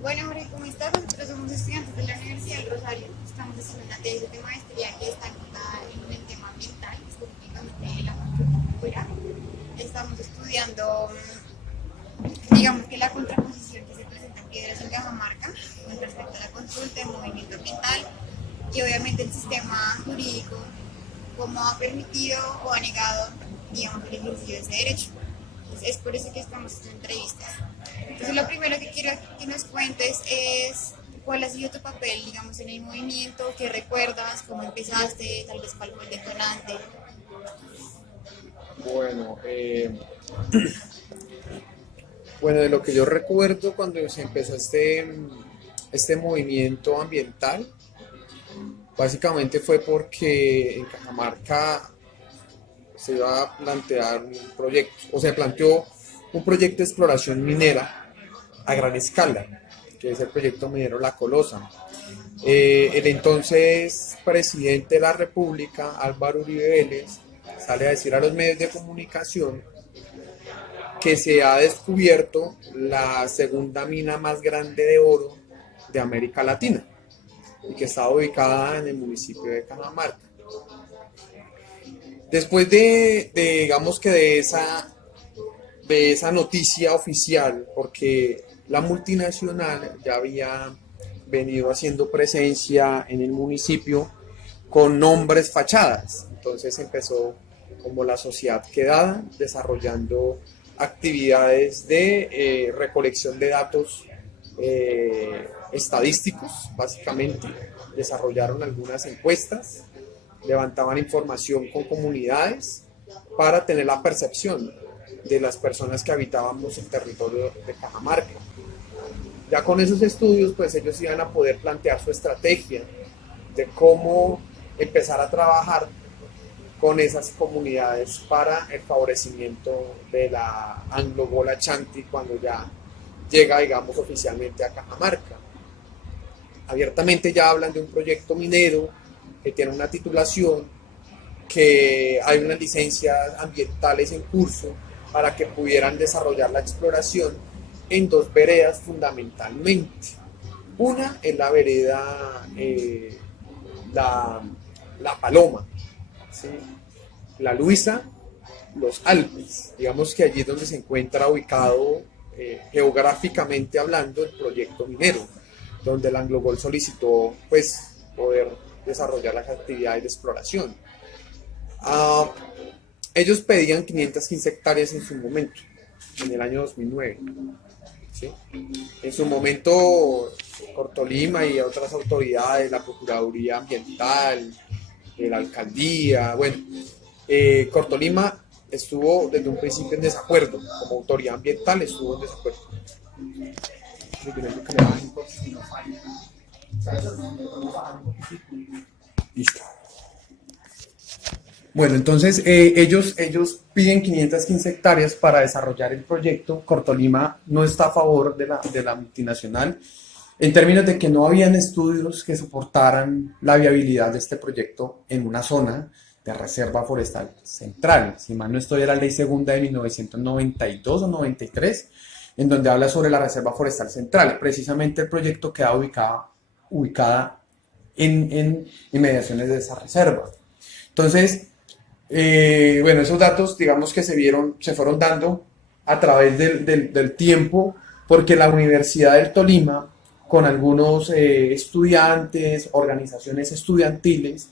Bueno, Jorge, ¿cómo estás? Nosotros somos estudiantes de la Universidad del Rosario. Estamos haciendo una tesis de maestría que está enfocada en el tema ambiental, específicamente en la cultura. Estamos estudiando, digamos que la contraposición que se presenta en Piedras en Cajamarca con respecto a la consulta, el movimiento ambiental y obviamente el sistema jurídico, cómo ha permitido o ha negado, digamos, el ejercicio de ese derecho. Es por eso que estamos haciendo entrevistas. Entonces, lo primero que quiero que nos cuentes es cuál ha sido tu papel, digamos, en el movimiento, qué recuerdas, cómo empezaste, tal vez cuál fue el detonante. Bueno, bueno, de lo que yo recuerdo cuando se empezó este movimiento ambiental, básicamente fue porque en Cajamarca se iba a plantear un proyecto, o se planteó un proyecto de exploración minera a gran escala, que es el proyecto minero La Colosa. El entonces presidente de la República, Álvaro Uribe Vélez, sale a decir a los medios de comunicación que se ha descubierto la segunda mina más grande de oro de América Latina y que está ubicada en el municipio de Cajamarca. Después digamos que de esa noticia oficial, porque la multinacional ya había venido haciendo presencia en el municipio con nombres fachadas. Entonces empezó como la sociedad quedada desarrollando actividades de recolección de datos estadísticos, básicamente. Desarrollaron algunas encuestas, levantaban información con comunidades para tener la percepción de las personas que habitábamos el territorio de Cajamarca. Ya con esos estudios, pues ellos iban a poder plantear su estrategia de cómo empezar a trabajar con esas comunidades para el favorecimiento de la Anglo-Gola Chanti cuando ya llega, digamos, oficialmente a Cajamarca. Abiertamente ya hablan de un proyecto minero que tiene una titulación, que hay unas licencias ambientales en curso para que pudieran desarrollar la exploración en dos veredas fundamentalmente. Una es la vereda la Paloma, ¿sí? La Luisa, los Alpes. Digamos que allí es donde se encuentra ubicado geográficamente hablando el proyecto minero, donde el Anglogol solicitó pues poder desarrollar las actividades de exploración. Ellos pedían 515 hectáreas en su momento, en el año 2009. ¿Sí? En su momento, Cortolima y otras autoridades, la Procuraduría Ambiental, la Alcaldía, bueno, Cortolima estuvo desde un principio en desacuerdo, como autoridad ambiental estuvo en desacuerdo. Listo. Bueno, entonces ellos piden 515 hectáreas para desarrollar el proyecto. Cortolima no está a favor de la multinacional en términos de que no habían estudios que soportaran la viabilidad de este proyecto en una zona de reserva forestal central. Si mal no estoy, era la ley segunda de 1992 o 93, en donde habla sobre la reserva forestal central. Precisamente el proyecto queda ubicada en inmediaciones de esa reserva. Entonces, bueno, esos datos, digamos que se fueron dando a través del tiempo, porque la Universidad del Tolima, con algunos estudiantes, organizaciones estudiantiles,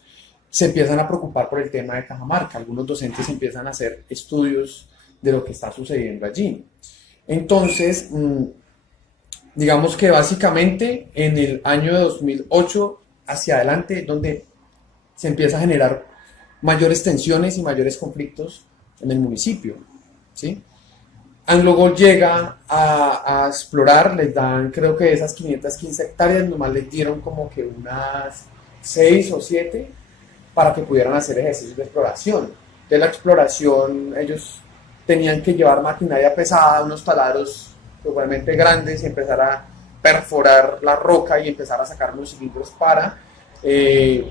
se empiezan a preocupar por el tema de Cajamarca. Algunos docentes empiezan a hacer estudios de lo que está sucediendo allí. Entonces, digamos que básicamente en el año de 2008 hacia adelante, donde se empieza a generar mayores tensiones y mayores conflictos en el municipio, ¿sí? Anglogol llega a explorar, les dan, creo que de esas 515 hectáreas, nomás les dieron como que unas 6 o 7 para que pudieran hacer ejercicios de exploración. De la exploración, ellos tenían que llevar maquinaria pesada, unos taladros igualmente grandes y empezar a perforar la roca y empezar a sacar los cilindros para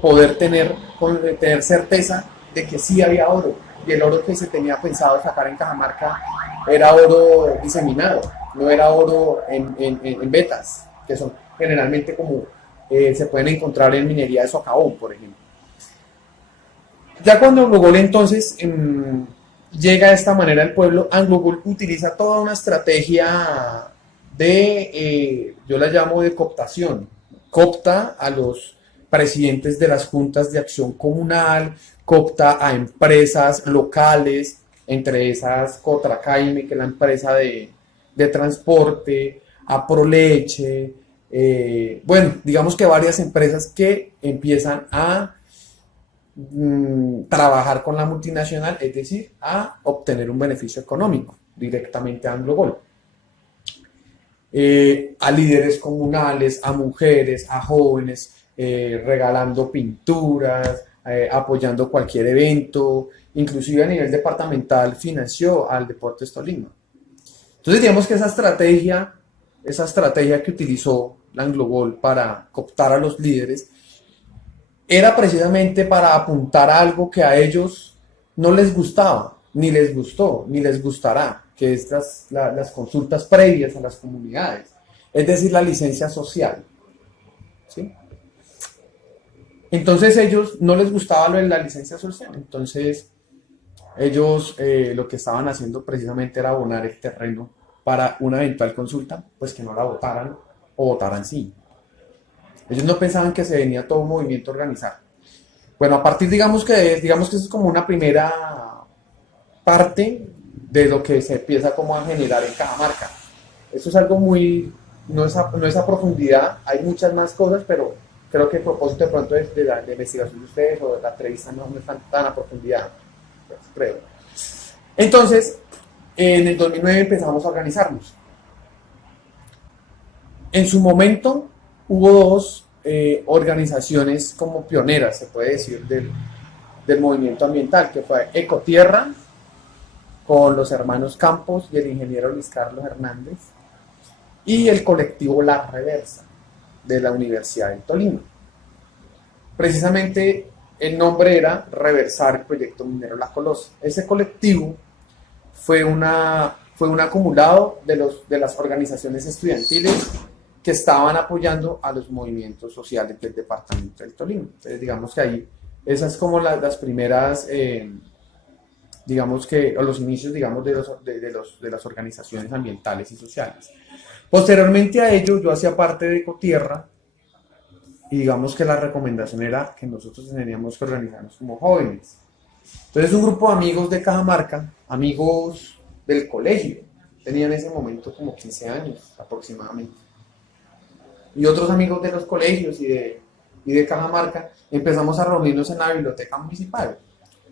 poder tener certeza de que sí había oro, y el oro que se tenía pensado sacar en Cajamarca era oro diseminado, no era oro en vetas. que son generalmente como se pueden encontrar en minería de socavón, por ejemplo. Ya cuando AngloGold entonces llega de esta manera al pueblo, AngloGold utiliza toda una estrategia yo la llamo de cooptación. Coopta a los presidentes de las juntas de acción comunal, coopta a empresas locales, entre esas Cotracaime, que es la empresa de transporte, a Proleche, bueno, digamos que varias empresas que empiezan a trabajar con la multinacional, es decir, a obtener un beneficio económico directamente a AngloGold. A líderes comunales, a mujeres, a jóvenes, regalando pinturas, apoyando cualquier evento, inclusive a nivel departamental financió al Deportes Tolima. Entonces digamos que esa estrategia que utilizó la AngloGold para cooptar a los líderes era precisamente para apuntar a algo que a ellos no les gustaba, ni les gustó, ni les gustará, que es las consultas previas a las comunidades, es decir, la licencia social. ¿Sí? Entonces ellos no les gustaba lo de la licencia social, entonces ellos lo que estaban haciendo precisamente era abonar el terreno para una eventual consulta, pues que no la votaran o votaran sí. Ellos no pensaban que se venía todo un movimiento a organizar. Bueno, a partir, digamos que eso es como una primera parte de lo que se empieza como a generar en Cajamarca. Eso es algo no es a profundidad, hay muchas más cosas, pero creo que el propósito de pronto de la investigación de ustedes o de la entrevista no es tan a profundidad, pues, creo. Entonces, en el 2009 empezamos a organizarnos. En su momento hubo dos organizaciones como pioneras, se puede decir, del movimiento ambiental, que fue Ecotierra, con los hermanos Campos y el ingeniero Luis Carlos Hernández, y el colectivo La Reversa, de la Universidad de Tolima. Precisamente el nombre era Reversar el Proyecto Minero La Colosa. Ese colectivo fue un acumulado de las organizaciones estudiantiles que estaban apoyando a los movimientos sociales del departamento del Tolima. Entonces, digamos que ahí, esas como las primeras, digamos que, o los inicios, digamos, de las organizaciones ambientales y sociales. Posteriormente a ello, yo hacía parte de Ecotierra, y digamos que la recomendación era que nosotros teníamos que organizarnos como jóvenes. Entonces, un grupo de amigos de Cajamarca, amigos del colegio, tenían en ese momento como 15 años aproximadamente, y otros amigos de los colegios y de Cajamarca, empezamos a reunirnos en la biblioteca municipal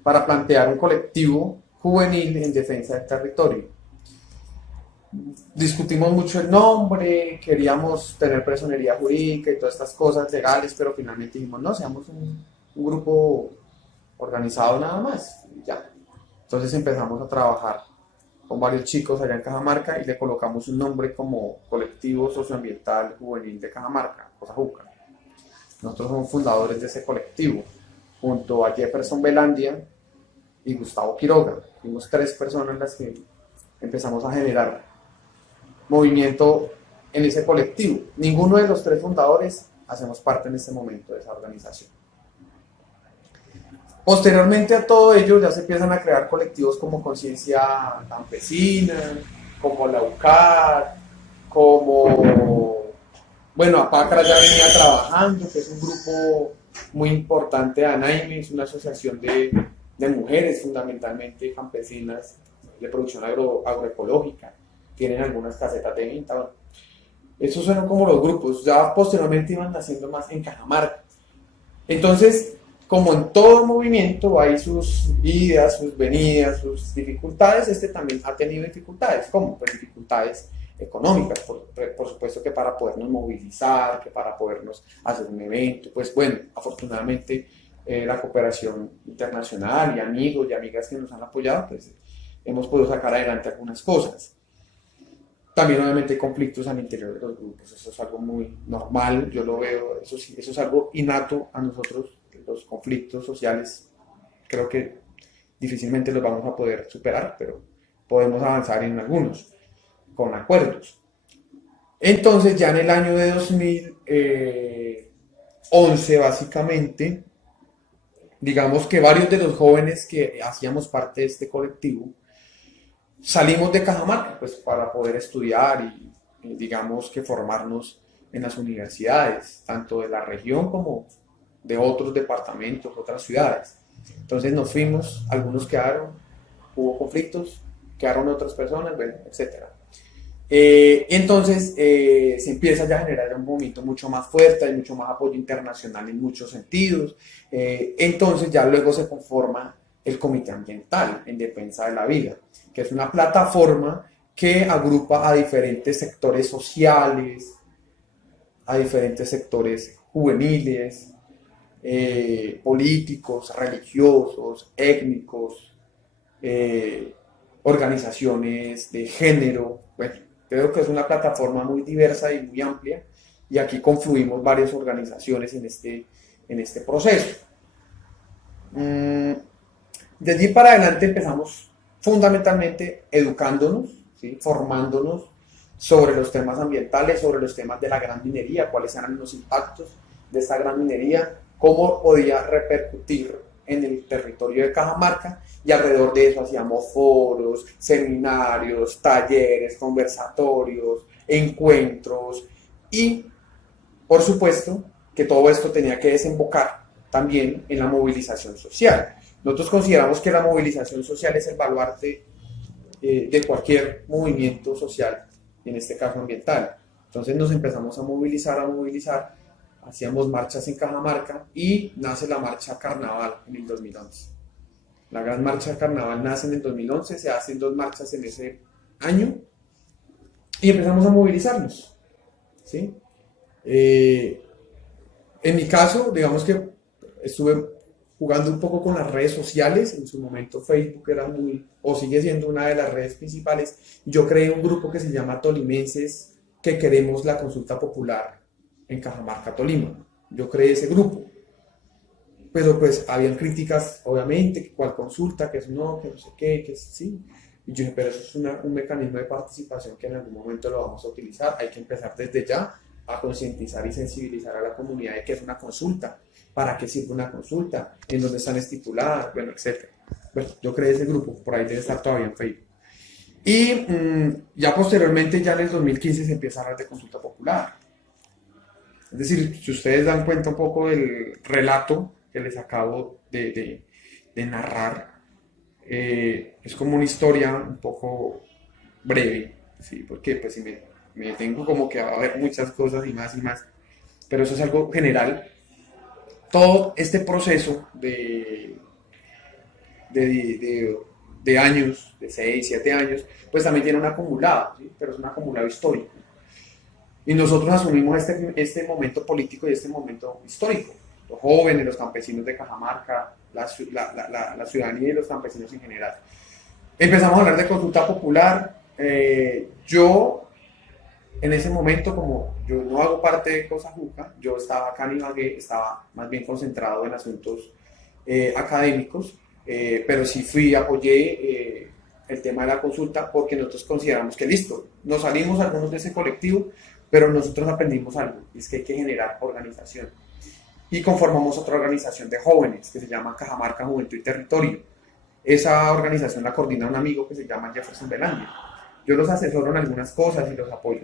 para plantear un colectivo juvenil en defensa del territorio. Discutimos mucho el nombre, queríamos tener personería jurídica y todas estas cosas legales, pero finalmente dijimos, no, seamos un grupo organizado nada más, y ya. Entonces empezamos a trabajar con varios chicos allá en Cajamarca y le colocamos un nombre como Colectivo Socioambiental Juvenil de Cajamarca, Cosajuca. Nosotros somos fundadores de ese colectivo, junto a Jefferson Belandia y Gustavo Quiroga. Fuimos 3 personas las que empezamos a generar movimiento en ese colectivo. Ninguno de los 3 fundadores hacemos parte en este momento de esa organización. Posteriormente a todo ello ya se empiezan a crear colectivos como Conciencia Campesina, como la UCAR, como, bueno, Apacra ya venía trabajando, que es un grupo muy importante de ANAIME, es una asociación de mujeres fundamentalmente campesinas de producción agroecológica, tienen algunas casetas de venta. Bueno, esos son como los grupos, ya posteriormente iban naciendo más en Cajamarca. Entonces, como en todo movimiento hay sus idas, sus venidas, sus dificultades, este también ha tenido dificultades. ¿Cómo? Pues dificultades económicas, por supuesto, que para podernos movilizar, que para podernos hacer un evento, pues bueno, afortunadamente la cooperación internacional y amigos y amigas que nos han apoyado, pues hemos podido sacar adelante algunas cosas. También obviamente hay conflictos al interior de los grupos, eso es algo muy normal, yo lo veo, eso es algo innato a nosotros. Los conflictos sociales creo que difícilmente los vamos a poder superar, pero podemos avanzar en algunos con acuerdos. Entonces ya en el año de 2011 básicamente, digamos que varios de los jóvenes que hacíamos parte de este colectivo salimos de Cajamarca pues para poder estudiar y digamos que formarnos en las universidades, tanto de la región como de otros departamentos, otras ciudades. Entonces nos fuimos, algunos quedaron, hubo conflictos, quedaron otras personas, bueno, etcétera. Se empieza ya a generar un movimiento mucho más fuerte, hay mucho más apoyo internacional en muchos sentidos. Entonces ya luego se conforma el Comité Ambiental en Defensa de la Vida, que es una plataforma que agrupa a diferentes sectores sociales, a diferentes sectores juveniles, políticos, religiosos, étnicos, eh, organizaciones de género. Bueno, creo que es una plataforma muy diversa y muy amplia y aquí confluimos varias organizaciones en este proceso. Mm, de allí para adelante empezamos fundamentalmente educándonos, ¿sí? Formándonos sobre los temas ambientales, sobre los temas de la gran minería, cuáles eran los impactos de esta gran minería, cómo podía repercutir en el territorio de Cajamarca y alrededor de eso hacíamos foros, seminarios, talleres, conversatorios, encuentros y por supuesto que todo esto tenía que desembocar también en la movilización social. Nosotros consideramos que la movilización social es el baluarte de cualquier movimiento social, en este caso ambiental. Entonces nos empezamos a movilizar, hacíamos marchas en Cajamarca y nace la marcha Carnaval en el 2011. La gran marcha Carnaval nace en el 2011, se hacen dos marchas en ese año y empezamos a movilizarnos, ¿sí? En mi caso, digamos que estuve jugando un poco con las redes sociales. En su momento Facebook era muy, o sigue siendo una de las redes principales. Yo creé un grupo que se llama Tolimenses que queremos la consulta popular en Cajamarca, Tolima. Yo creé ese grupo. Pero pues habían críticas, obviamente, que cuál consulta, que es no, que no sé qué, que sí. Y yo dije, pero eso es un mecanismo de participación que en algún momento lo vamos a utilizar. Hay que empezar desde ya a concientizar y sensibilizar a la comunidad de que es una consulta, para qué sirve una consulta, en dónde están estipuladas, bueno, etcétera. Bueno, yo creé ese grupo, por ahí debe estar todavía en Facebook. Y ya posteriormente, ya en el 2015 se empieza a hablar de consulta popular. Es decir, si ustedes dan cuenta un poco del relato que les acabo de narrar, es como una historia un poco breve, ¿sí? Porque pues si me tengo como que a ver muchas cosas y más, pero eso es algo general. Todo este proceso de, de, de años, de 6 7 años, pues también tiene un acumulado, ¿sí? Pero es un acumulado histórico. Y nosotros asumimos este momento político y este momento histórico. Los jóvenes, los campesinos de Cajamarca, la ciudadanía y los campesinos en general. Empezamos a hablar de consulta popular. Yo, en ese momento, como yo no hago parte de Cosajuca, yo estaba acá en Ibagué, estaba más bien concentrado en asuntos académicos, pero sí apoyé el tema de la consulta porque nosotros consideramos que listo, nos salimos algunos de ese colectivo, pero nosotros aprendimos algo, y es que hay que generar organización. Y conformamos otra organización de jóvenes que se llama Cajamarca Juventud y Territorio. Esa organización la coordina un amigo que se llama Jefferson Belandia. Yo los asesoro en algunas cosas y los apoyo,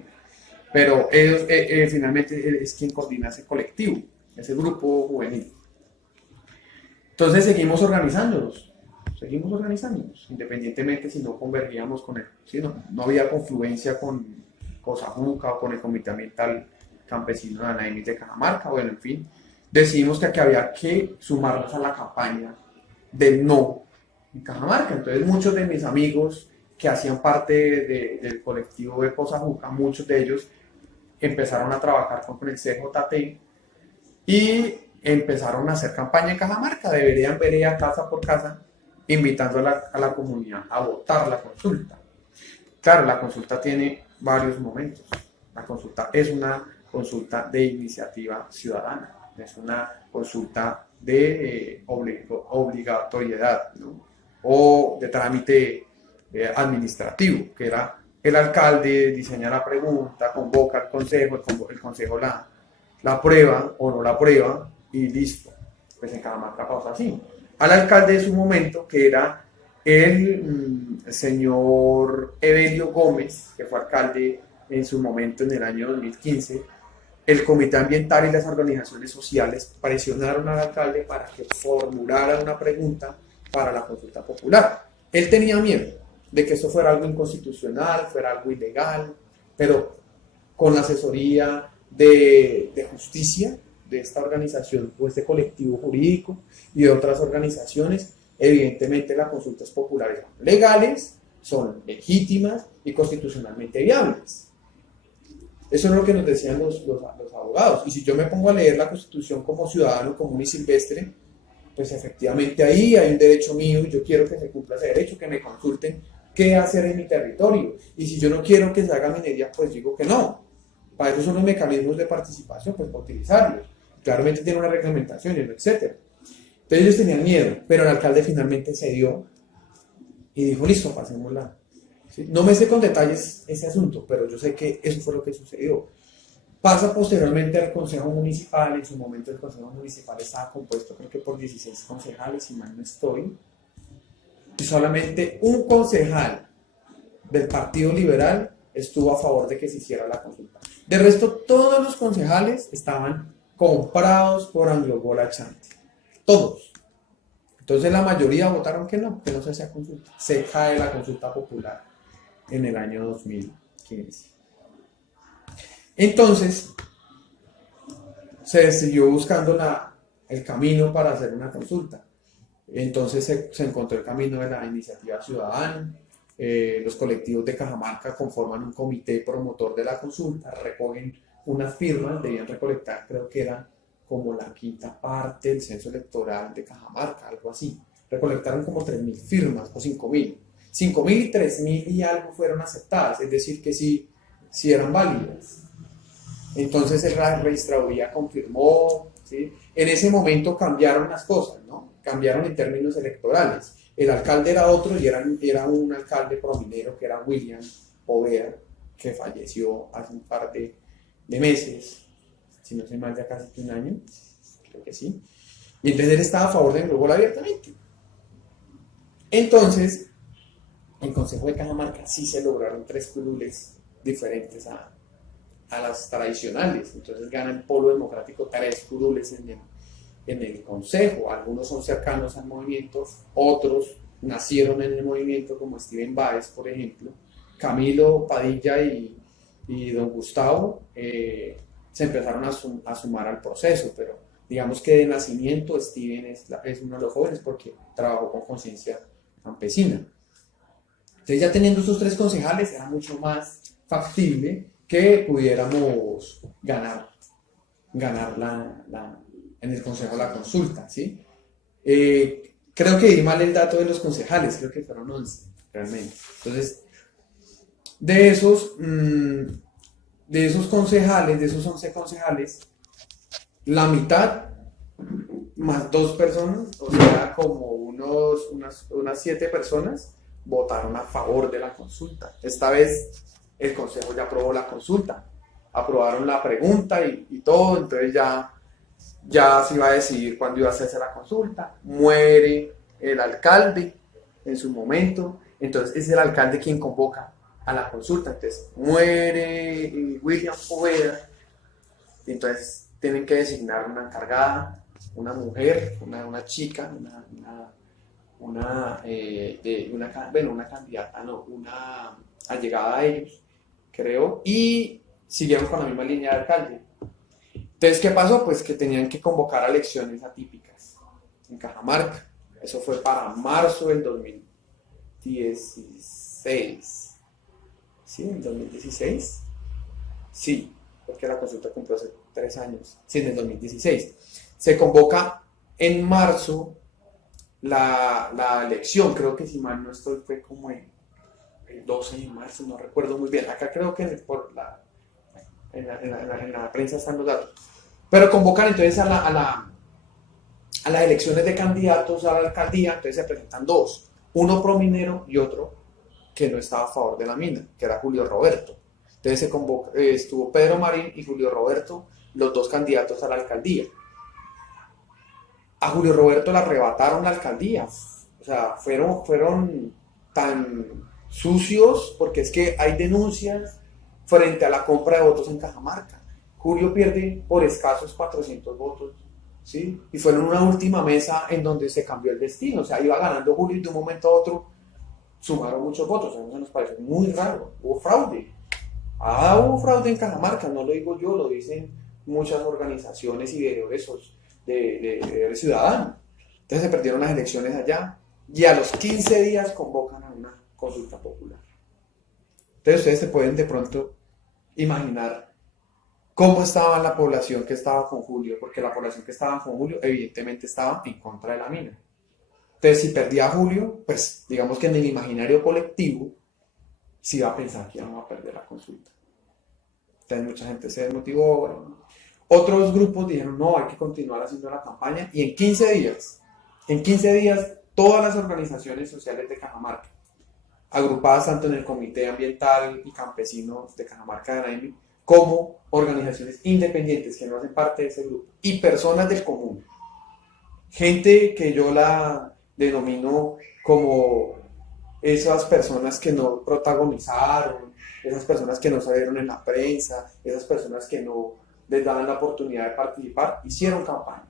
pero ellos finalmente él es quien coordina ese colectivo, ese grupo juvenil. Entonces seguimos organizándonos, independientemente si no convergíamos con él, ¿sí? No había confluencia con Cosajuca o con el Comité Ambiental Campesino de Anaímis de Cajamarca, bueno, en fin, decidimos que había que sumarnos a la campaña del no en Cajamarca. Entonces muchos de mis amigos que hacían parte del colectivo de Cosajuca, muchos de ellos empezaron a trabajar con el CJT y empezaron a hacer campaña en Cajamarca, de vereda en vereda, casa por casa, invitando a la comunidad a votar la consulta. Claro, la consulta tiene varios momentos. La consulta es una consulta de iniciativa ciudadana, es una consulta de obligatoriedad, ¿no? O de trámite administrativo, que era el alcalde diseña la pregunta, convoca al consejo, el consejo la aprueba o no la aprueba y listo. Pues en Cajamarca pasa así. Al alcalde de su momento, que era el señor Evelio Gómez, que fue alcalde en su momento en el año 2015, el Comité Ambiental y las organizaciones sociales presionaron al alcalde para que formulara una pregunta para la consulta popular. Él tenía miedo de que esto fuera algo inconstitucional, fuera algo ilegal, pero con la asesoría de justicia de esta organización o este colectivo jurídico y de otras organizaciones, evidentemente las consultas populares son legales, son legítimas y constitucionalmente viables. Eso es lo que nos decían los abogados. Y si yo me pongo a leer la Constitución como ciudadano común y silvestre, pues efectivamente ahí hay un derecho mío y yo quiero que se cumpla ese derecho, que me consulten qué hacer en mi territorio. Y si yo no quiero que se haga minería, pues digo que no. Para eso son los mecanismos de participación, pues para utilizarlos. Claramente tiene una reglamentación, etc. Entonces ellos tenían miedo, pero el alcalde finalmente cedió y dijo, listo, pasémosla. ¿Sí? No me sé con detalles ese asunto, pero yo sé que eso fue lo que sucedió. Pasa posteriormente al Consejo Municipal. En su momento el Consejo Municipal estaba compuesto creo que por 16 concejales, si mal no estoy, y solamente un concejal del Partido Liberal estuvo a favor de que se hiciera la consulta. De resto, todos los concejales estaban comprados por Anglo-Gola Chante. Todos. Entonces la mayoría votaron que no se hacía consulta. Se cae la consulta popular en el año 2015. Entonces, se siguió buscando el camino para hacer una consulta. Entonces se encontró el camino de la iniciativa ciudadana. Los colectivos de Cajamarca conforman un comité promotor de la consulta, recogen unas firmas, debían recolectar, creo que era como la quinta parte del censo electoral de Cajamarca, algo así. Recolectaron como 3.000 firmas o 5.000. 5.000 y 3.000 y algo fueron aceptadas, es decir, que sí eran válidas. Entonces la registraduría confirmó, ¿sí? En ese momento cambiaron las cosas, ¿no? Cambiaron en términos electorales. El alcalde era otro y era un alcalde prominero que era William Poveda, que falleció hace un par de meses, si no sé mal, ya casi un año, creo que sí. Y entonces él estaba a favor de Anglo-Gola abiertamente. Entonces, en Consejo de Cajamarca sí se lograron 3 curules diferentes a las tradicionales. Entonces gana el Polo Democrático 3 curules en el Consejo. Algunos son cercanos al movimiento, otros nacieron en el movimiento, como Steven Báez, por ejemplo. Camilo Padilla y don Gustavo se empezaron a sumar al proceso, pero digamos que de nacimiento Steven es uno de los jóvenes porque trabajó con Conciencia Campesina. Entonces, ya teniendo esos 3 concejales, era mucho más factible que pudiéramos ganar en el Consejo la consulta, ¿sí? Creo que di mal el dato de los concejales, creo que fueron 11, realmente. Entonces, de esos concejales, de esos 11 concejales, la mitad más 2 personas, o sea, como unas 7 personas, votaron a favor de la consulta. Esta vez el Consejo ya aprobó la consulta, aprobaron la pregunta y todo, entonces ya se iba a decidir cuándo iba a hacerse la consulta. Muere el alcalde en su momento, entonces es el alcalde quien convoca a la consulta. Entonces muere William Poveda, y entonces tienen que designar una encargada, una mujer, una chica, una candidata, no, una allegada a ellos, creo, y siguieron con la misma línea de alcalde. Entonces, ¿qué pasó? Pues que tenían que convocar a elecciones atípicas en Cajamarca. Eso fue para marzo del 2016. ¿Sí? ¿En 2016? Sí, porque la consulta cumplió hace 3 años. Sí, en el 2016. Se convoca en marzo la elección, creo que si mal no estoy, fue como el 12 de marzo, no recuerdo muy bien. Acá creo que en la prensa están los datos. Pero convocan entonces a las elecciones de candidatos a la alcaldía. Entonces se presentan 2, uno prominero y otro que no estaba a favor de la mina, que era Julio Roberto. Entonces estuvo Pedro Marín y Julio Roberto, los dos candidatos a la alcaldía. A Julio Roberto le arrebataron la alcaldía. O sea, fueron tan sucios porque es que hay denuncias frente a la compra de votos en Cajamarca. Julio pierde por escasos 400 votos, ¿sí? Y fue en una última mesa en donde se cambió el destino. O sea, iba ganando Julio y de un momento a otro sumaron muchos votos. Eso nos parece muy raro. Hubo fraude. Hubo fraude en Cajamarca, no lo digo yo, lo dicen muchas organizaciones y veedores de ciudadanos. Entonces se perdieron las elecciones allá y a los 15 días convocan a una consulta popular. Entonces ustedes se pueden de pronto imaginar cómo estaba la población que estaba con Julio, porque la población que estaba con Julio evidentemente estaba en contra de la mina. Entonces si perdía a Julio, pues digamos que en el imaginario colectivo se iba a pensar que íbamos a perder la consulta. Entonces mucha gente se desmotivó. Bueno. Otros grupos dijeron, no, hay que continuar haciendo la campaña y en 15 días, todas las organizaciones sociales de Cajamarca, agrupadas tanto en el Comité Ambiental y Campesino de Cajamarca de Anaime, como organizaciones independientes que no hacen parte de ese grupo, y personas del común, gente que yo la denomino como esas personas que no protagonizaron, esas personas que no salieron en la prensa, esas personas que no les daban la oportunidad de participar, hicieron campaña.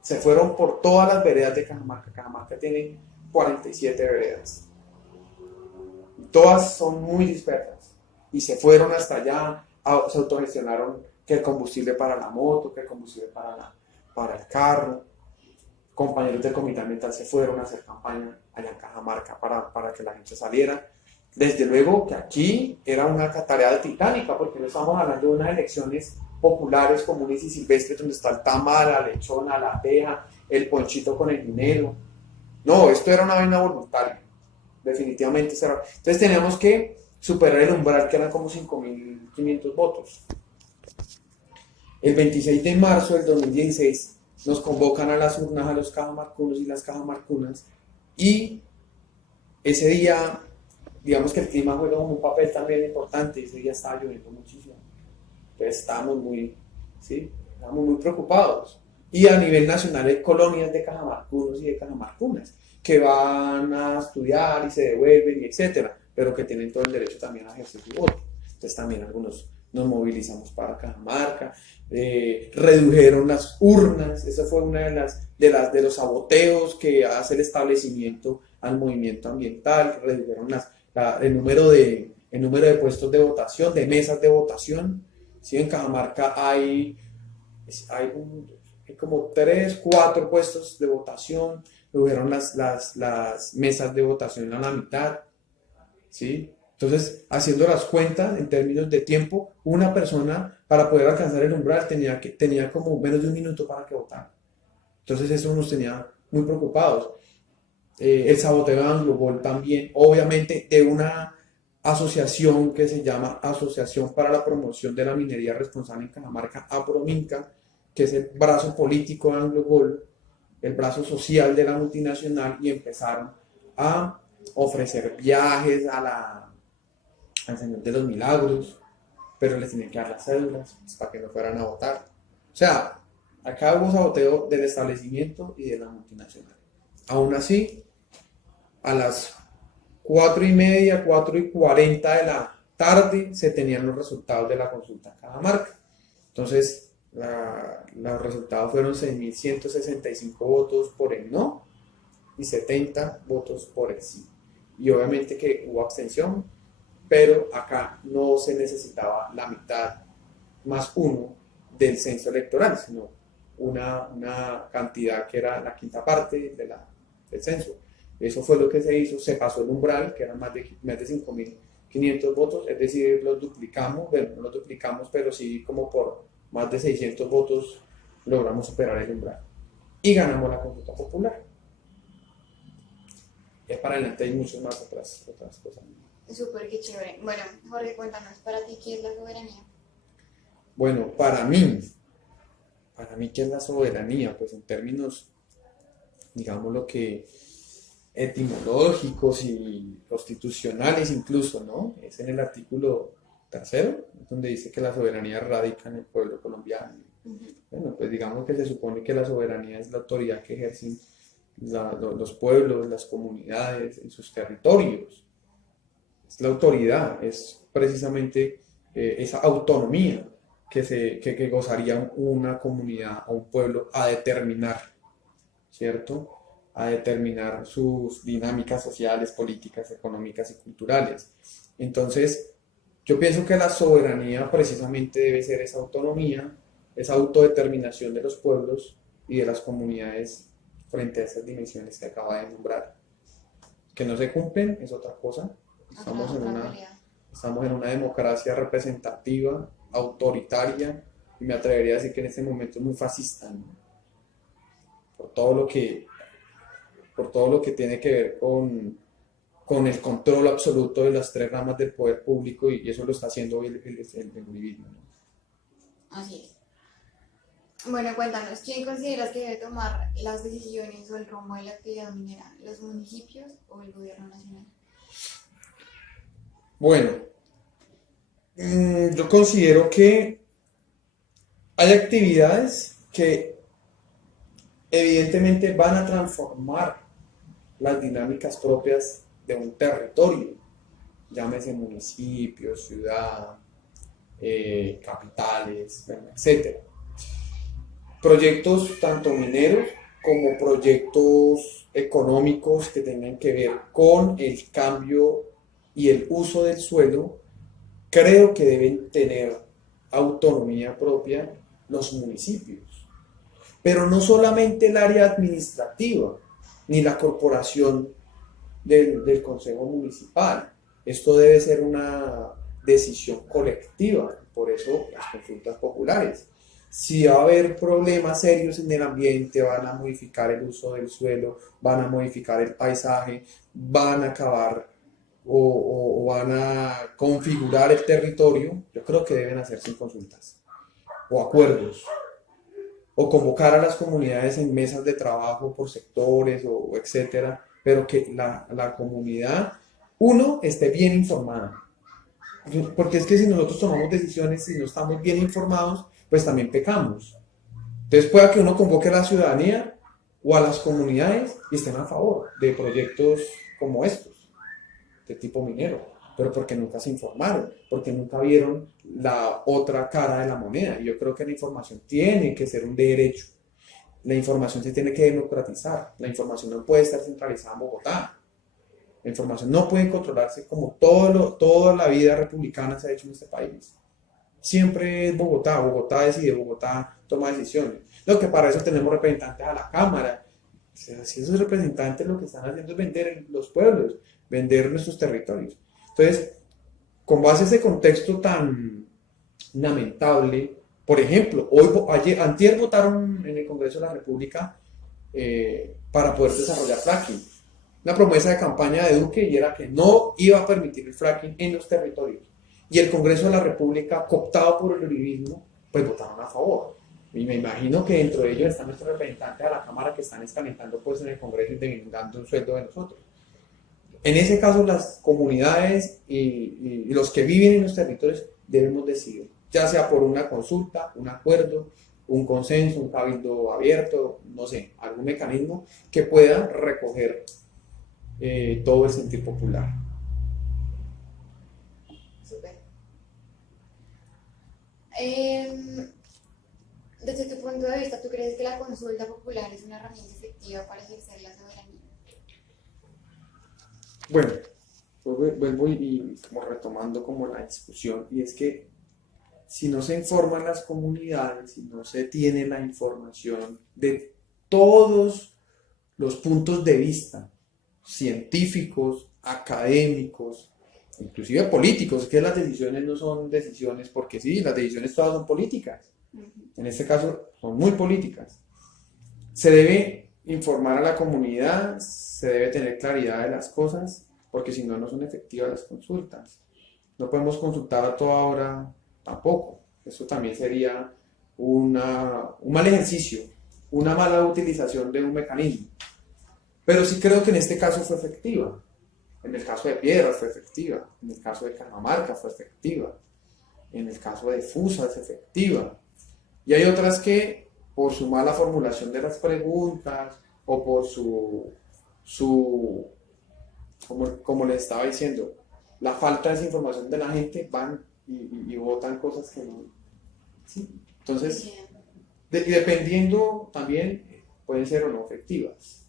Se fueron por todas las veredas de Cajamarca. Cajamarca tiene 47 veredas. Todas son muy dispersas. Y se fueron hasta allá, se autogestionaron que el combustible para la moto, que el combustible para el carro. Compañeros del Comité Ambiental se fueron a hacer campaña allá en Cajamarca para que la gente saliera. Desde luego que aquí era una tarea titánica, porque no estamos hablando de unas elecciones populares, comunes y silvestres, donde está el tamal, la lechona, la teja, el ponchito con el dinero. No, esto era una vaina voluntaria. Definitivamente. Entonces teníamos que superar el umbral, que eran como 5.500 votos. El 26 de marzo del 2016 nos convocan a las urnas a los cajamarcunos y las cajamarcunas, y ese día, digamos que el clima juega un papel también importante. Ese día estaba lloviendo muchísimo, entonces estábamos muy preocupados. Y a nivel nacional hay colonias de cajamarcunos y de cajamarcunas que van a estudiar y se devuelven y etcétera, pero que tienen todo el derecho también a ejercer su voto. Entonces también algunos nos movilizamos para Cajamarca, redujeron las urnas. Eso fue una de los saboteos que hace el establecimiento al movimiento ambiental. Redujeron el número de puestos de votación, de mesas de votación. ¿Sí? En Cajamarca hay como 3, 4 puestos de votación. Redujeron las mesas de votación a la mitad, ¿sí? Entonces, haciendo las cuentas en términos de tiempo, una persona para poder alcanzar el umbral tenía como menos de un minuto para que votara. Entonces eso nos tenía muy preocupados. El saboteo de Anglobol también, obviamente, de una asociación que se llama Asociación para la Promoción de la Minería Responsable en Cajamarca, APROMINCA, que es el brazo político de Anglobol, el brazo social de la multinacional, y empezaron a ofrecer viajes al Señor de los Milagros, pero les tenían que dar las cédulas para que no fueran a votar. O sea, acá hubo saboteo del establecimiento y de la multinacional. Aún así, a las 4:30, 4:40 de la tarde se tenían los resultados de la consulta en Cajamarca. Entonces, los resultados fueron 6.165 votos por el no y 70 votos por el sí. Y obviamente que hubo abstención, pero acá no se necesitaba la mitad más uno del censo electoral, sino una cantidad que era la quinta parte del censo. Eso fue lo que se hizo. Se pasó el umbral, que eran más de 5.500 votos, es decir, los duplicamos. Bueno, no los duplicamos, pero sí como por más de 600 votos logramos superar el umbral y ganamos la consulta popular. Y para adelante hay muchas más otras cosas. Súper, qué chévere. Bueno, Jorge, cuéntanos, para ti, ¿qué es la soberanía? Bueno, para mí, ¿qué es la soberanía? Pues en términos, digamos, lo que etimológicos y constitucionales incluso, ¿no? Es en el artículo tercero, donde dice que la soberanía radica en el pueblo colombiano. Bueno, pues digamos que se supone que la soberanía es la autoridad que ejercen los pueblos, las comunidades en sus territorios. Es la autoridad, es precisamente esa autonomía que gozaría una comunidad o un pueblo a determinar, ¿cierto? A determinar sus dinámicas sociales, políticas, económicas y culturales. Entonces, yo pienso que la soberanía precisamente debe ser esa autonomía, esa autodeterminación de los pueblos y de las comunidades frente a esas dimensiones que acaba de nombrar. Que no se cumplen es otra cosa. Estamos en una democracia representativa, autoritaria, y me atrevería a decir que en este momento es muy fascista, ¿no? Por todo lo que tiene que ver con el control absoluto de las tres ramas del poder público, y eso lo está haciendo el uribismo, ¿no? Así es. Bueno, cuéntanos, ¿quién consideras que debe tomar las decisiones o el rumbo de la actividad minera? ¿Los municipios o el gobierno nacional? Bueno, yo considero que hay actividades que evidentemente van a transformar las dinámicas propias de un territorio, llámese municipio, ciudad, capitales, bueno, etc. Proyectos tanto mineros como proyectos económicos que tengan que ver con el cambio y el uso del suelo, creo que deben tener autonomía propia los municipios. Pero no solamente el área administrativa, ni la corporación del Consejo Municipal. Esto debe ser una decisión colectiva, por eso las consultas populares. Si va a haber problemas serios en el ambiente, van a modificar el uso del suelo, van a modificar el paisaje, van a acabar o van a configurar el territorio, yo creo que deben hacerse consultas o acuerdos, o convocar a las comunidades en mesas de trabajo por sectores o etcétera, pero que la comunidad, uno, esté bien informada. Porque es que si nosotros tomamos decisiones y no estamos bien informados, pues también pecamos. Entonces pueda que uno convoque a la ciudadanía o a las comunidades y estén a favor de proyectos como estos, de tipo minero, pero porque nunca se informaron, porque nunca vieron la otra cara de la moneda. Y yo creo que la información tiene que ser un derecho. La información se tiene que democratizar. La información no puede estar centralizada en Bogotá. La información no puede controlarse como toda la vida republicana se ha hecho en este país. Siempre es Bogotá. Bogotá decide, Bogotá toma decisiones. Lo que para eso tenemos representantes a la Cámara. O sea, si esos representantes lo que están haciendo es vender los pueblos, vender nuestros territorios. Entonces, con base a ese contexto tan lamentable, por ejemplo, antier votaron en el Congreso de la República para poder desarrollar fracking. Una promesa de campaña de Duque y era que no iba a permitir el fracking en los territorios. Y el Congreso de la República, cooptado por el uribismo, pues votaron a favor. Y me imagino que dentro de ellos están nuestros representantes a la Cámara que están escalentando pues en el Congreso y demandando un sueldo de nosotros. En ese caso, las comunidades y los que viven en los territorios debemos decidir, ya sea por una consulta, un acuerdo, un consenso, un cabildo abierto, no sé, algún mecanismo que pueda recoger todo el sentir popular. Súper. Desde tu punto de vista, ¿tú crees que la consulta popular es una herramienta efectiva para ejercer la soberanía? Bueno, vuelvo y como retomando como la discusión, y es que si no se informan las comunidades, si no se tiene la información de todos los puntos de vista, científicos, académicos, inclusive políticos, que las decisiones no son decisiones, porque sí, las decisiones todas son políticas, en este caso son muy políticas. Se debe informar a la comunidad, se debe tener claridad de las cosas, porque si no, no son efectivas las consultas. No podemos consultar a toda hora tampoco. Eso también sería un mal ejercicio, una mala utilización de un mecanismo. Pero sí creo que en este caso fue efectiva. En el caso de Piedras fue efectiva. En el caso de Cajamarca fue efectiva. En el caso de Fusa es efectiva. Y hay otras que, por su mala formulación de las preguntas o por como les estaba diciendo, la falta de esa información de la gente, van y votan cosas que no. ¿Sí? Entonces, y dependiendo también, pueden ser o no efectivas.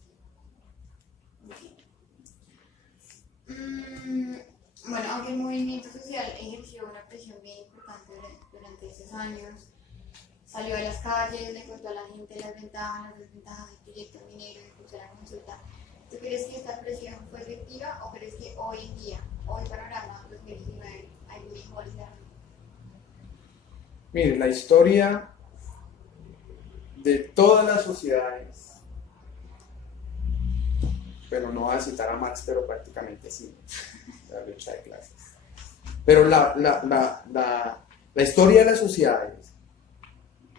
Bueno, aunque el movimiento social ejerció una presión bien importante durante esos años, salió a las calles, le contó a la gente las ventajas, las desventajas del proyecto minero, incluso la consulta. ¿Tú crees que esta presión fue efectiva o crees que hoy en día, hoy panorama 2019, hay mejores herramientas? Mire, la historia de todas las sociedades, pero no voy a citar a Marx, pero prácticamente sí, la lucha de clases. Pero la historia de las sociedades,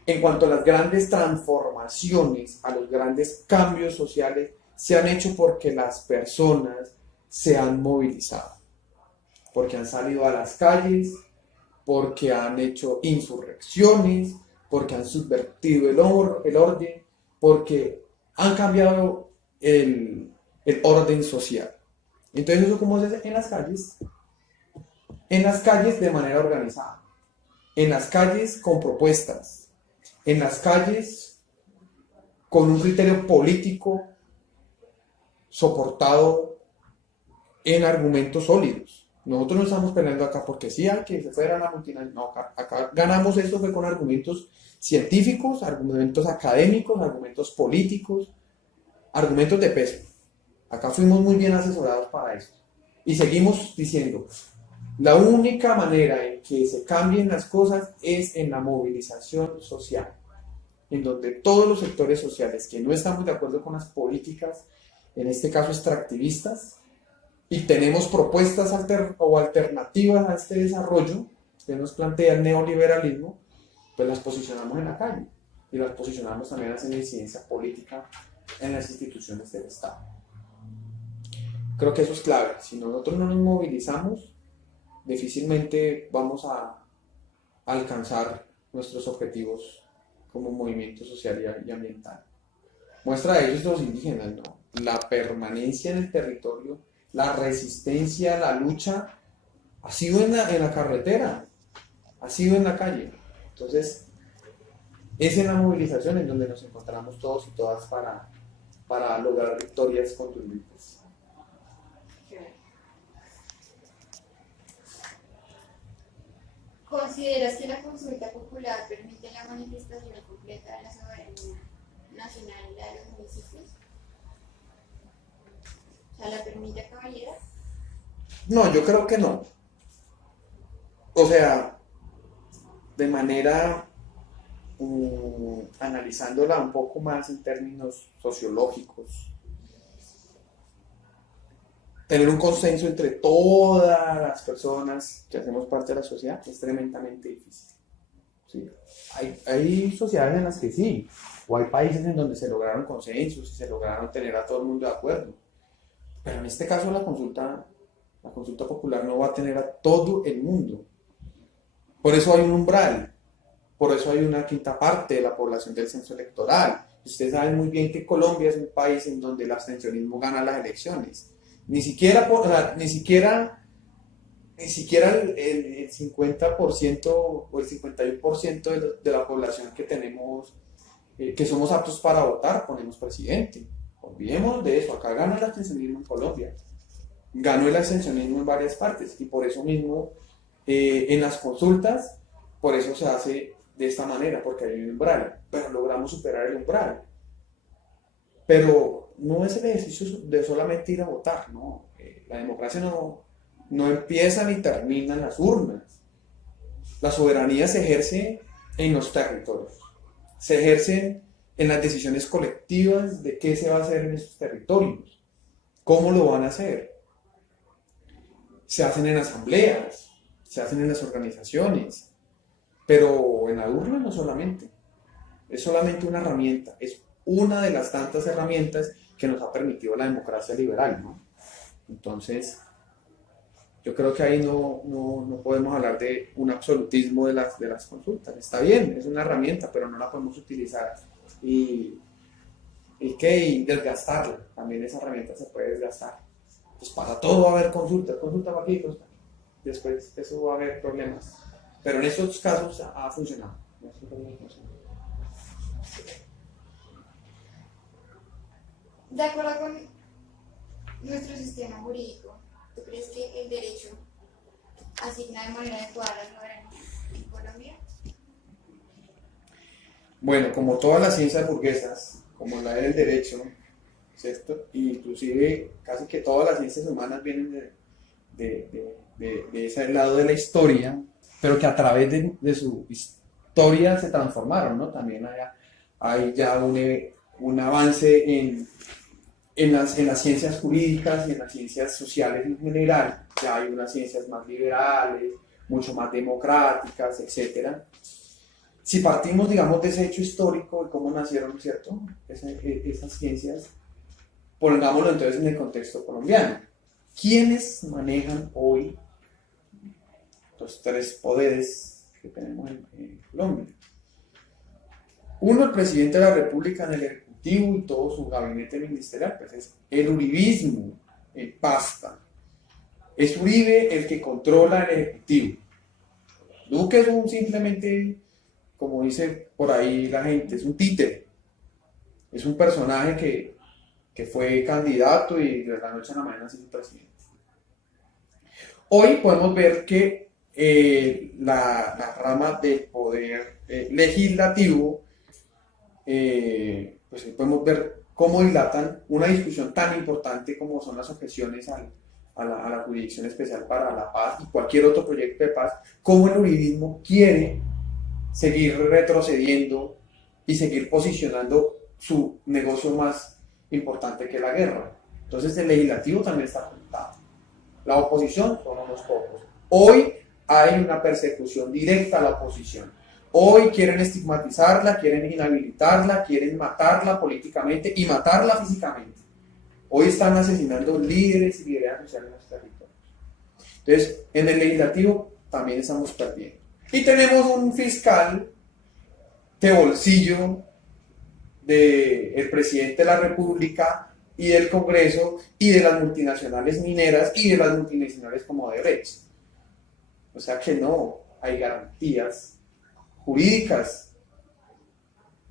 en cuanto a las grandes transformaciones, a los grandes cambios sociales, se han hecho porque las personas se han movilizado, porque han salido a las calles, porque han hecho insurrecciones, porque han subvertido el orden, porque han cambiado el orden social. Entonces, ¿eso cómo se hace? En las calles. En las calles de manera organizada. En las calles con propuestas. En las calles con un criterio político soportado en argumentos sólidos. Nosotros no estamos peleando acá porque sí hay que se fuera la multinacional. No, acá ganamos esto fue con argumentos científicos, argumentos académicos, argumentos políticos, argumentos de peso. Acá fuimos muy bien asesorados para eso. Y seguimos diciendo, la única manera en que se cambien las cosas es en la movilización social, en donde todos los sectores sociales que no estamos de acuerdo con las políticas, en este caso extractivistas, y tenemos propuestas alternativas a este desarrollo que nos plantea el neoliberalismo, pues las posicionamos en la calle y las posicionamos también haciendo incidencia política en las instituciones del Estado. Creo que eso es clave. Si nosotros no nos movilizamos, difícilmente vamos a alcanzar nuestros objetivos como movimiento social y ambiental. Muestra de ello es los indígenas, ¿no? La permanencia en el territorio, la resistencia, la lucha, ha sido en la carretera, ha sido en la calle. Entonces, es en la movilización en donde nos encontramos todos y todas para lograr victorias contundentes. ¿Consideras que la consulta popular permite la manifestación completa de la soberanía nacional y la de los municipios? O sea, ¿la permite a cabalidad? No, yo creo que no. O sea, de manera analizándola un poco más en términos sociológicos, tener un consenso entre todas las personas que hacemos parte de la sociedad es tremendamente difícil. ¿Sí? Hay sociedades en las que sí, o hay países en donde se lograron consensos y se lograron tener a todo el mundo de acuerdo. Pero en este caso la consulta popular no va a tener a todo el mundo. Por eso hay un umbral, por eso hay una quinta parte de la población del censo electoral. Ustedes saben muy bien que Colombia es un país en donde el abstencionismo gana las elecciones. Ni siquiera el 50% o el 51% de la población que tenemos, que somos aptos para votar, ponemos presidente. Olvidemos de eso, acá gana el abstencionismo en Colombia. Ganó el abstencionismo en varias partes y por eso mismo en las consultas, por eso se hace de esta manera, porque hay un umbral, pero logramos superar el umbral. Pero no es el ejercicio de solamente ir a votar, no. La democracia no empieza ni termina en las urnas. La soberanía se ejerce en los territorios, se ejerce en las decisiones colectivas de qué se va a hacer en esos territorios, cómo lo van a hacer. Se hacen en asambleas, se hacen en las organizaciones, pero en la urna no solamente. Es solamente una herramienta, es una de las tantas herramientas que nos ha permitido la democracia liberal, ¿no? Entonces, yo creo que ahí no podemos hablar de un absolutismo de las consultas. Está bien, es una herramienta, pero no la podemos utilizar y desgastarla. También esa herramienta se puede desgastar. Pues para todo va a haber consulta para aquí, consulta. Después eso va a haber problemas. Pero en esos casos ha funcionado. De acuerdo con nuestro sistema jurídico, ¿tú crees que el derecho asigna de manera adecuada la soberanía en Colombia? Bueno, como todas las ciencias burguesas, como la del derecho, ¿cierto? Inclusive casi que todas las ciencias humanas vienen de ese lado de la historia, pero que a través de su historia se transformaron, ¿no? También hay ya un avance en las ciencias jurídicas y en las ciencias sociales en general. Ya hay unas ciencias más liberales, mucho más democráticas, etc. Si partimos, digamos, de ese hecho histórico y cómo nacieron, ¿cierto? Esas ciencias, pongámoslo entonces en el contexto colombiano. ¿Quiénes manejan hoy los tres poderes que tenemos en Colombia? Uno, el presidente de la República en el Ejecutivo y todo su gabinete ministerial, pues es el uribismo en pasta. Es Uribe el que controla el Ejecutivo. Duque es simplemente, como dice por ahí la gente, es un títere. Es un personaje que fue candidato y de la noche a la mañana se hizo presidente. Hoy podemos ver que la rama del poder legislativo, pues podemos ver cómo dilatan una discusión tan importante como son las objeciones a la Jurisdicción Especial para la Paz y cualquier otro proyecto de paz, cómo el uribismo quiere seguir retrocediendo y seguir posicionando su negocio más importante que la guerra. Entonces el legislativo también está afectado. La oposición son unos pocos. Hoy hay una persecución directa a la oposición. Hoy quieren estigmatizarla, quieren inhabilitarla, quieren matarla políticamente y matarla físicamente. Hoy están asesinando líderes y liderazas sociales en los territorios. Entonces, en el legislativo también estamos perdiendo. Y tenemos un fiscal de bolsillo del presidente de la República y del Congreso y de las multinacionales mineras y de las multinacionales como Odebrecht. O sea que no hay garantías jurídicas.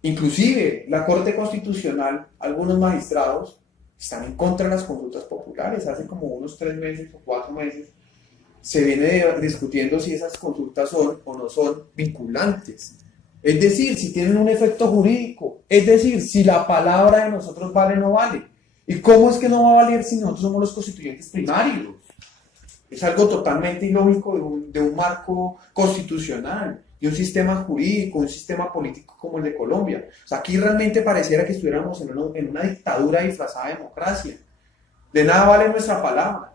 Inclusive la Corte Constitucional, algunos magistrados están en contra de las consultas populares. Hace como unos 3 meses o 4 meses se viene discutiendo si esas consultas son o no son vinculantes. Es decir, si tienen un efecto jurídico. Es decir, si la palabra de nosotros vale o no vale. ¿Y cómo es que no va a valer si nosotros somos los constituyentes primarios? Es algo totalmente ilógico de un marco constitucional, de un sistema jurídico, un sistema político como el de Colombia. O sea, aquí realmente pareciera que estuviéramos en una dictadura disfrazada de democracia. De nada vale nuestra palabra.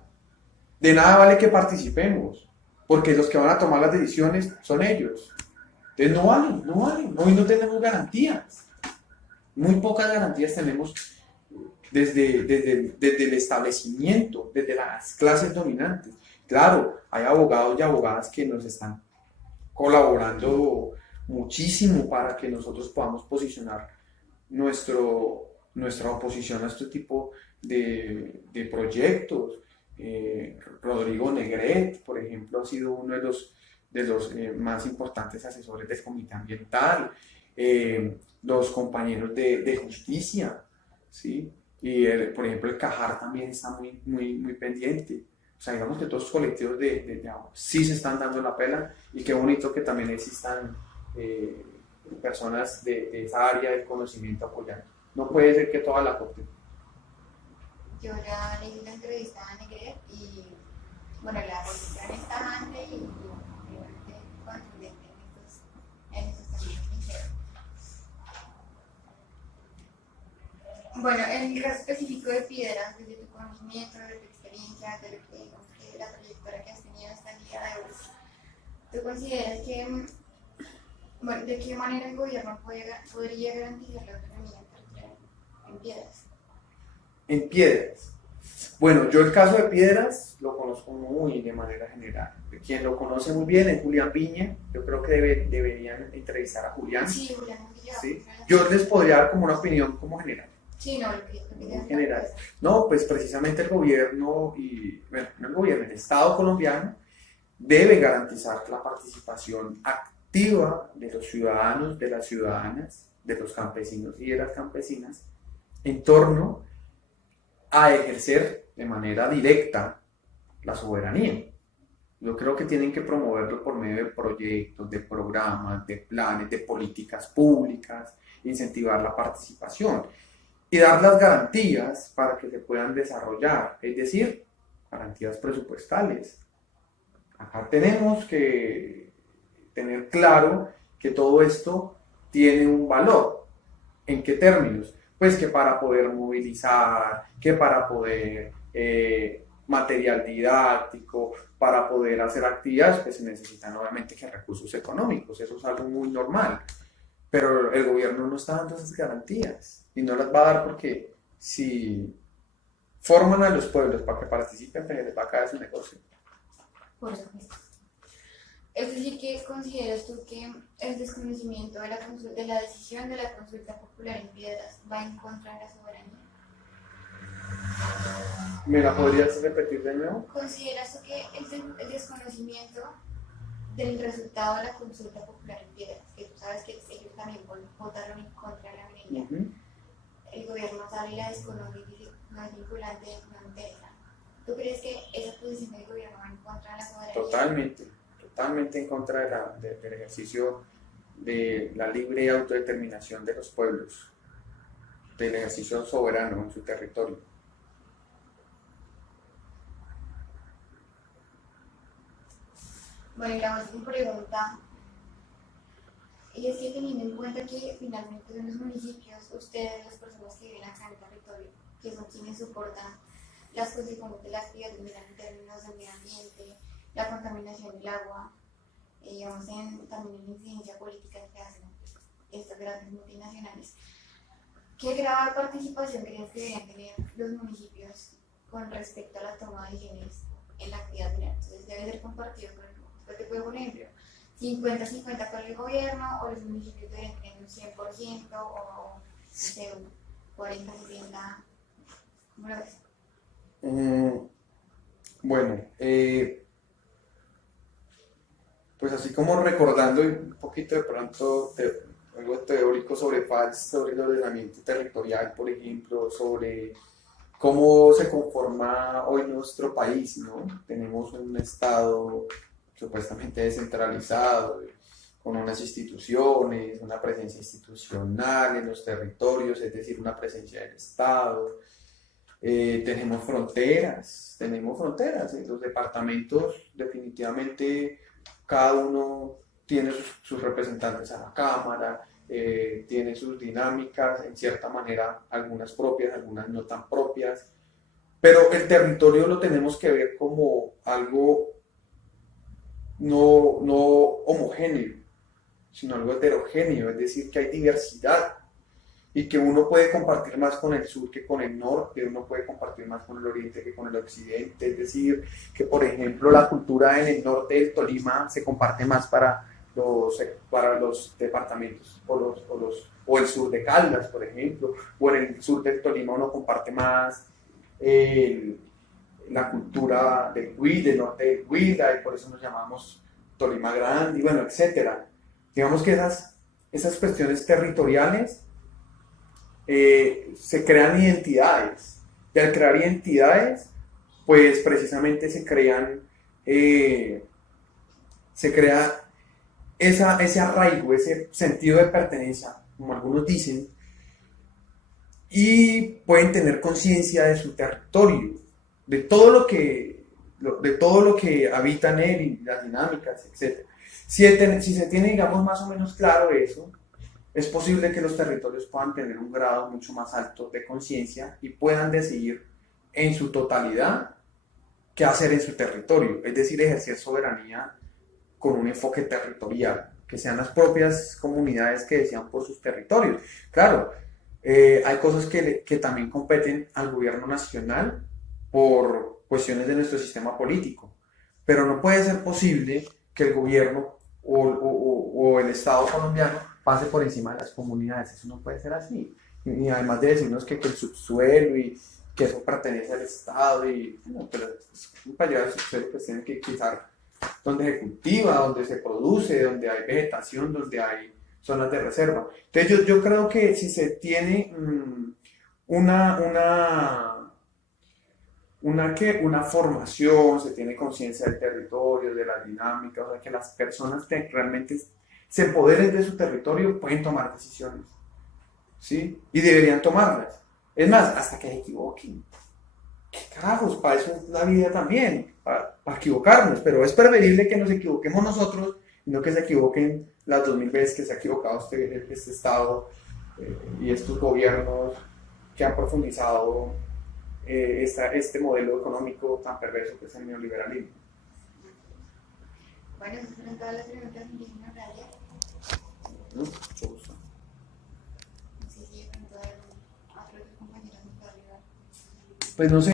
De nada vale que participemos, porque los que van a tomar las decisiones son ellos. Entonces no valen. Hoy no tenemos garantías. Muy pocas garantías tenemos desde el establecimiento, desde las clases dominantes. Claro, hay abogados y abogadas que nos están colaborando muchísimo para que nosotros podamos posicionar nuestra oposición a este tipo de proyectos. Rodrigo Negret, por ejemplo, ha sido uno de los más importantes asesores del Comité Ambiental, los compañeros de justicia, ¿sí? Y por ejemplo el CAJAR también está muy pendiente. O sea, digamos que todos los colectivos de agua sí se están dando la pela y qué bonito que también existan personas de esa área del conocimiento apoyando. No puede ser que toda la corte. Yo ya leí la entrevista a Negret y, bueno, la posición es tajante y realmente contundente en esos términos sinceros. Bueno, en el caso específico de Piedras, desde tu conocimiento, de tu experiencia, de lo que digamos que la trayectoria que has tenido hasta el día de hoy, ¿tú consideras que, bueno, de qué manera el gobierno podría garantizar la autonomía territorial en Piedras? En Piedras. Bueno, yo el caso de Piedras lo conozco muy de manera general. Quien lo conoce muy bien es Julián Viña. Yo creo que deberían entrevistar a Julián. Sí, Julián Villa. ¿Sí? Yo les podría dar como una opinión como general. Sí, no, lo que En general. No, pues precisamente el gobierno bueno, no el gobierno, el Estado colombiano debe garantizar la participación activa de los ciudadanos, de las ciudadanas, de los campesinos y de las campesinas en torno a ejercer de manera directa la soberanía. Yo creo que tienen que promoverlo por medio de proyectos, de programas, de planes, de políticas públicas, incentivar la participación y dar las garantías para que se puedan desarrollar, es decir, garantías presupuestales. Acá tenemos que tener claro que todo esto tiene un valor. ¿En qué términos? Pues que para poder movilizar, que para poder material didáctico, para poder hacer actividades, pues se necesitan obviamente que recursos económicos, eso es algo muy normal, pero el gobierno no está dando esas garantías y no las va a dar porque si forman a los pueblos para que participen, pues les va a caer su negocio. Por supuesto. Es decir, ¿qué consideras tú que el desconocimiento de la decisión de la consulta popular en Piedras va en contra de la soberanía? ¿Me la podrías repetir de nuevo? ¿Consideras tú que el desconocimiento del resultado de la consulta popular en Piedras, que tú sabes que ellos también votaron en contra de la minería, el gobierno sale y la desconoce y dice no es vinculante, no me interesa? ¿Tú crees que esa posición del gobierno va en contra de la soberanía? Totalmente en contra del ejercicio de la libre autodeterminación de los pueblos, del ejercicio soberano en su territorio. Bueno, y la última pregunta, y es que teniendo en cuenta que finalmente son los municipios, ustedes, las personas que viven acá en el territorio, que son quienes soportan las consecuencias de las actividades mineras en términos de medio ambiente, la contaminación del agua, digamos también en la incidencia política que hacen estas grandes multinacionales. ¿Qué grado de participación creen que deberían tener los municipios con respecto a la toma de decisiones en la actividad minera? Entonces debe ser compartido con el mundo. Por ejemplo, 50-50 con el gobierno, o los municipios deberían tener un 100% o no sé, un 40-60%. ¿Cómo lo ves? Bueno, pues así como recordando un poquito de pronto algo teórico sobre FALS, sobre el ordenamiento territorial, por ejemplo, sobre cómo se conforma hoy nuestro país, ¿no? Tenemos un estado supuestamente descentralizado, con unas instituciones, una presencia institucional en los territorios, es decir, una presencia del Estado. Tenemos fronteras, los departamentos definitivamente cada uno tiene sus representantes a la Cámara, tiene sus dinámicas, en cierta manera, algunas propias, algunas no tan propias, pero el territorio lo tenemos que ver como algo no homogéneo, sino algo heterogéneo, es decir, que hay diversidad y que uno puede compartir más con el sur que con el norte, uno puede compartir más con el oriente que con el occidente, es decir, que por ejemplo la cultura en el norte del Tolima se comparte más para los departamentos o el sur de Caldas, por ejemplo, o en el sur del Tolima uno comparte más la cultura del Huila, del norte del Huila, y por eso nos llamamos Tolima Grande, y bueno, etcétera. Digamos que esas cuestiones territoriales se crean identidades, y al crear identidades, pues precisamente se crea ese arraigo, ese sentido de pertenencia, como algunos dicen, y pueden tener conciencia de su territorio, de todo lo que habita en él y las dinámicas, etc. Si se tiene, digamos, más o menos claro eso, es posible que los territorios puedan tener un grado mucho más alto de conciencia y puedan decidir en su totalidad qué hacer en su territorio, es decir, ejercer soberanía con un enfoque territorial, que sean las propias comunidades que decidan por sus territorios. Claro, Hay cosas que también competen al gobierno nacional por cuestiones de nuestro sistema político, pero no puede ser posible que el gobierno o el Estado colombiano pase por encima de las comunidades. Eso no puede ser así. Y además de decirnos que el subsuelo y que eso pertenece al Estado, y bueno, pero para llegar al subsuelo pues tienen que quitar donde se cultiva, donde se produce, donde hay vegetación, donde hay zonas de reserva. Entonces yo creo que si se tiene una, una formación, se tiene conciencia del territorio, de las dinámicas, o sea, que las personas realmente se empoderen de su territorio, pueden tomar decisiones, ¿sí? Y deberían tomarlas. Es más, hasta que se equivoquen. ¿Qué carajos? Para eso es la vida también, para equivocarnos, pero es preferible que nos equivoquemos nosotros y no que se equivoquen las 2000 veces que se ha equivocado este Estado y estos gobiernos que han profundizado este modelo económico tan perverso que es el neoliberalismo. Bueno, esas fueron todas las preguntas. Muchísimas gracias. Mucho gusto. No sé si de pronto otros compañeros nos pueden ayudar. Pues no sé.